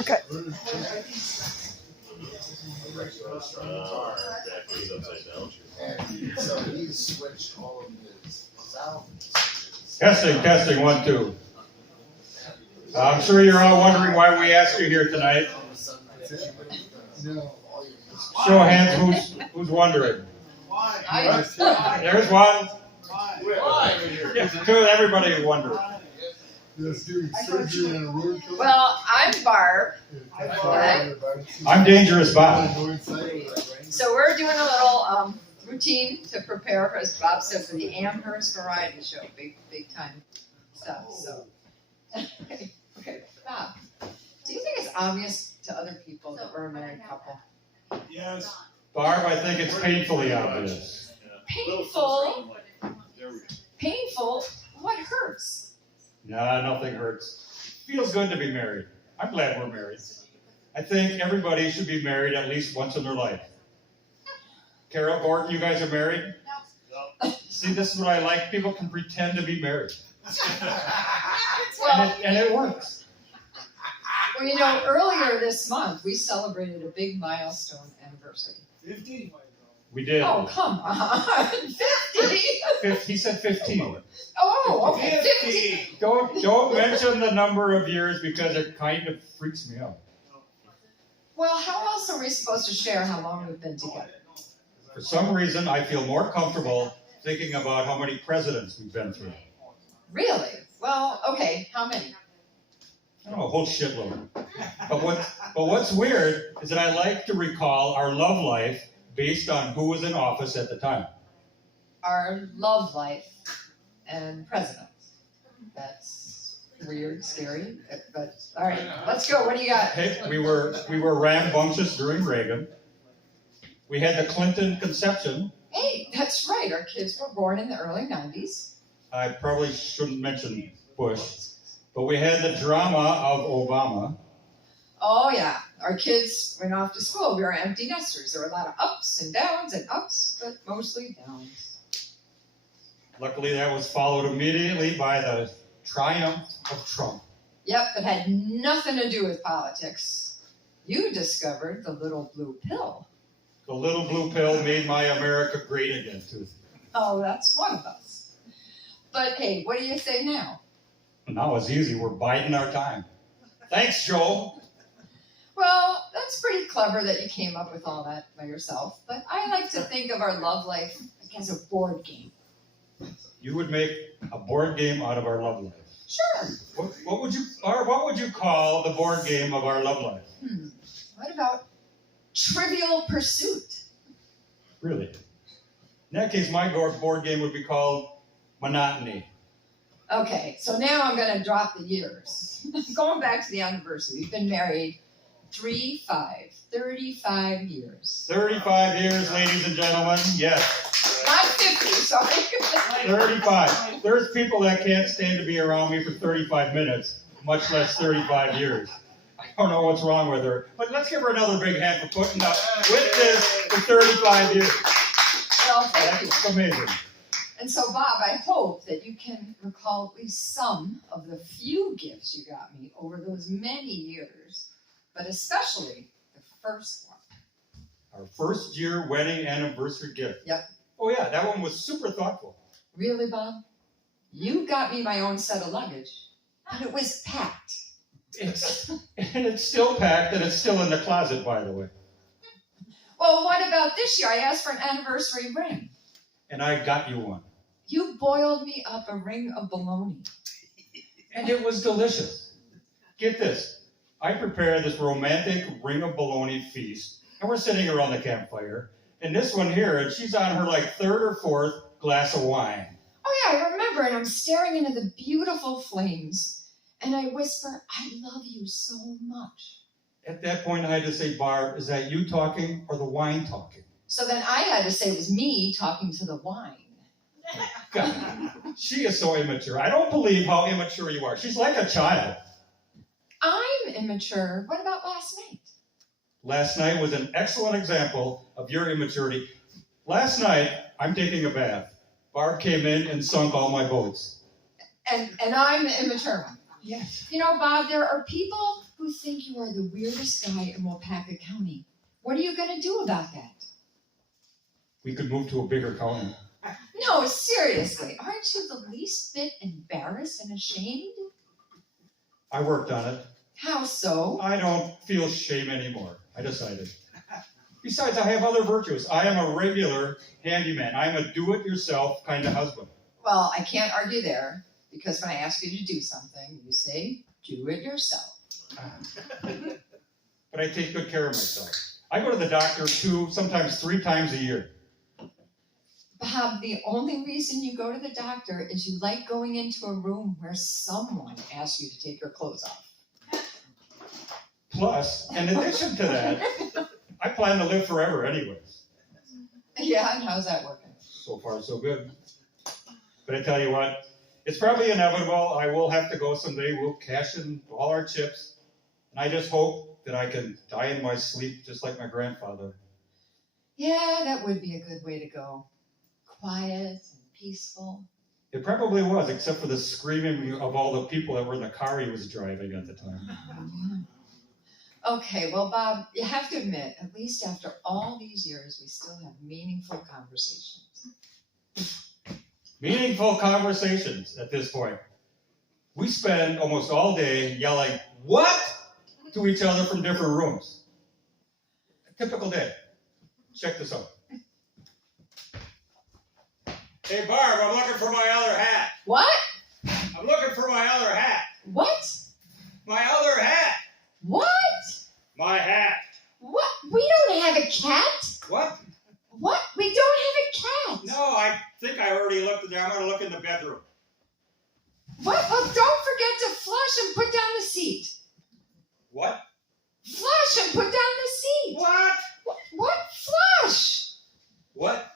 Okay. And so he switched all of his sounds. Testing, 1, 2. I'm sure you're all wondering why we asked you here tonight. Show of hands, who's wondering? There's one. Yeah, two, everybody wondering. Well, I'm Barb. I'm Dangerous Bob. So we're doing a little routine to prepare, as Bob said, for the Amherst Variety Show. Big time stuff. So, okay, Bob, do you think it's obvious to other people that we're a married couple? Yes. Barb, I think it's painfully obvious. Painful? Painful? What hurts? Nah, nothing hurts. Feels good to be married. I'm glad we're married. I think everybody should be married at least once in their life. Carol, Gordon, you guys are married? No. See, this is what I like. People can pretend to be married. Well, And it works. well, you know, earlier this month, we celebrated a big milestone anniversary. 50? We did. Oh, come on. 50? He said 15. Oh, okay, 50. Don't mention the number of years because it kind of freaks me out. Well, how else are we supposed to share how long we've been together? For some reason, I feel more comfortable thinking about how many presidents we've been through. Really? Well, okay, how many? I don't know, a whole shitload. But what's weird is that I like to recall our love life based on who was in office at the time. Our love life and presidents. That's weird, scary, but all right, let's go. What do you got? Hey, we were rambunctious during Reagan. We had the Clinton conception. Hey, that's right. Our kids were born in the early 90s. I probably shouldn't mention Bush, but we had the drama of Obama. Oh, yeah. Our kids went off to school. We were empty nesters. There were a lot of ups and downs and ups, but mostly downs. Luckily, that was followed immediately by the triumph of Trump. Yep, it had nothing to do with politics. You discovered the little blue pill. The little blue pill made my America great again, too. Oh, that's one of us. But hey, what do you say now? Now it's easy. We're biding our time. Thanks, Joel. Well, that's pretty clever that you came up with all that by yourself, but I like to think of our love life like as a board game. You would make a board game out of our love life. Sure. What would you call the board game of our love life? What about Trivial Pursuit? Really? In that case, my board game would be called Monotony. Okay, so now I'm going to drop the years. Going back to the anniversary, we've been married 35 years. 35 years, ladies and gentlemen. Yes. Not 50, sorry. 35. There's people that can't stand to be around me for 35 minutes, much less 35 years. I don't know what's wrong with her, but let's give her another big hand for putting up with this for 35 years. Well, thank you. That's amazing. And so, Bob, I hope that you can recall at least some of the few gifts you got me over those many years, but especially the first one. Our first year wedding anniversary gift. Yep. Oh yeah, that one was super thoughtful. Really, Bob? You got me my own set of luggage, but it was packed. It's still packed and it's still in the closet, by the way. Well, what about this year? I asked for an anniversary ring. And I got you one. You boiled me up a ring of bologna. And it was delicious. Get this. I prepared this romantic ring of bologna feast, and we're sitting around the campfire, and this one here, and she's on her like third or fourth glass of wine. Oh yeah, I remember, and I'm staring into the beautiful flames, and I whisper, I love you so much. At that point, I had to say, Barb, is that you talking or the wine talking? So then I had to say it was me talking to the wine. God, she is so immature. I don't believe how immature you are. She's like a child. I'm immature. What about last night? Last night was an excellent example of your immaturity. Last night, I'm taking a bath. Barb came in and sunk all my boats. And I'm the immature one. Yes. You know, Bob, there are people who think you are the weirdest guy in Waupaca County. What are you going to do about that? We could move to a bigger county. No, seriously, aren't you the least bit embarrassed and ashamed? I worked on it. How so? I don't feel shame anymore. I decided. Besides, I have other virtues. I am a regular handyman. I am a do-it-yourself kind of husband. Well, I can't argue there, because when I ask you to do something, you say, do it yourself. But I take good care of myself. I go to the doctor 2, sometimes 3 times a year. Bob, the only reason you go to the doctor is you like going into a room where someone asks you to take your clothes off. Plus, in addition to that, I plan to live forever anyways. Yeah, and how's that working? So far, so good. But I tell you what, it's probably inevitable. I will have to go someday. We'll cash in all our chips. And I just hope that I can die in my sleep just like my grandfather. Yeah, that would be a good way to go. Quiet and peaceful. It probably was, except for the screaming of all the people that were in the car he was driving at the time. Okay, well, Bob, you have to admit, at least after all these years, we still have meaningful conversations. Meaningful conversations at this point. We spend almost all day yelling, "What?" to each other from different rooms. A typical day. Check this out. Hey, Barb, I'm looking for my other hat. What? I'm looking for my other hat. What? My other hat. What? My hat. What? We don't have a cat. What? What? We don't have a cat. No, I think I already looked in there. I'm going to look in the bedroom. What? Well, don't forget to flush and put down the seat. What? Flush and put down the seat. What? What? Flush. What?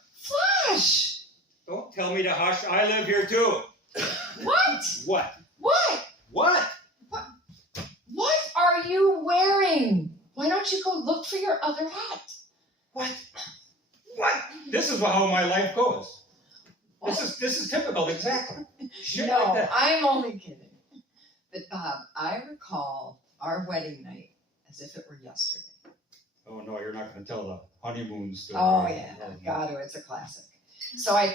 Flush. Don't tell me to hush. I live here too. What? What? What? What? What are you wearing? Why don't you go look for your other hat? What? What? This is how my life goes. What? This is typical, exactly. Shit No, like that. I'm only kidding. But Bob, I recall our wedding night as if it were yesterday. Oh no, you're not going to tell the honeymoon story. Oh yeah, God, it's a classic. So I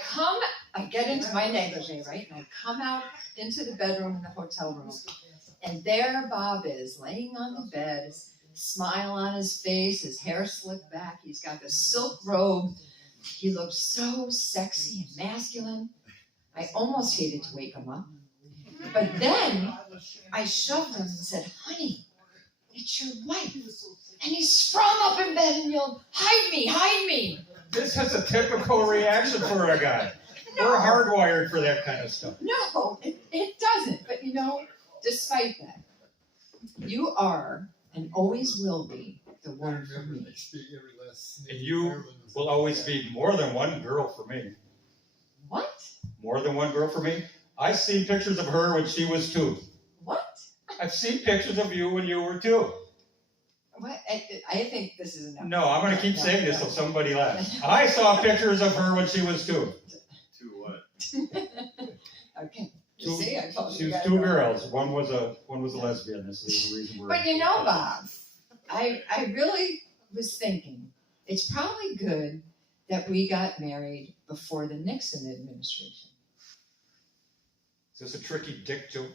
get into my negligee, right? And I come out into the bedroom in the hotel room. And there Bob is, laying on the bed, his smile on his face, his hair slicked back. He's got the silk robe. He looked so sexy and masculine. I almost hated to wake him up. But then I shoved him and said, honey, it's your wife. And he sprung up in bed and yelled, hide me, hide me. This is a typical reaction for a guy. No. We're hardwired for that kind of stuff. No, it doesn't. But you know, despite that, you are and always will be the one for me. And you will always be more than one girl for me. What? More than one girl for me? I've seen pictures of her when she was 2. What? I've seen pictures of you when you were 2. What? I think this is enough. No, I'm going to keep saying this till somebody laughs. I saw pictures of her when she was 2. To what? Okay. You see, I told She you. was 2 girls. One was a lesbian. This is the reason we're. But you know, Bob, I really was thinking it's probably good that we got married before the Nixon administration. Is this a tricky dick joke?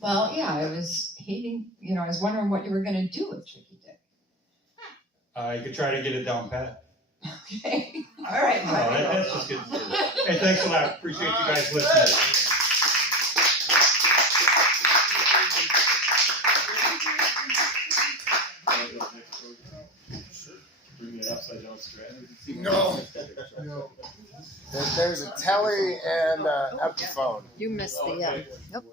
Well, yeah, I was I was wondering what you were going to do with Tricky Dick. You could try to get it down pat. Okay. All right. No, that's just good. Hey, thanks a lot. Appreciate you guys listening. Bring it upside down strand. No. There's a telly and an Epiphone. You missed the. Nope.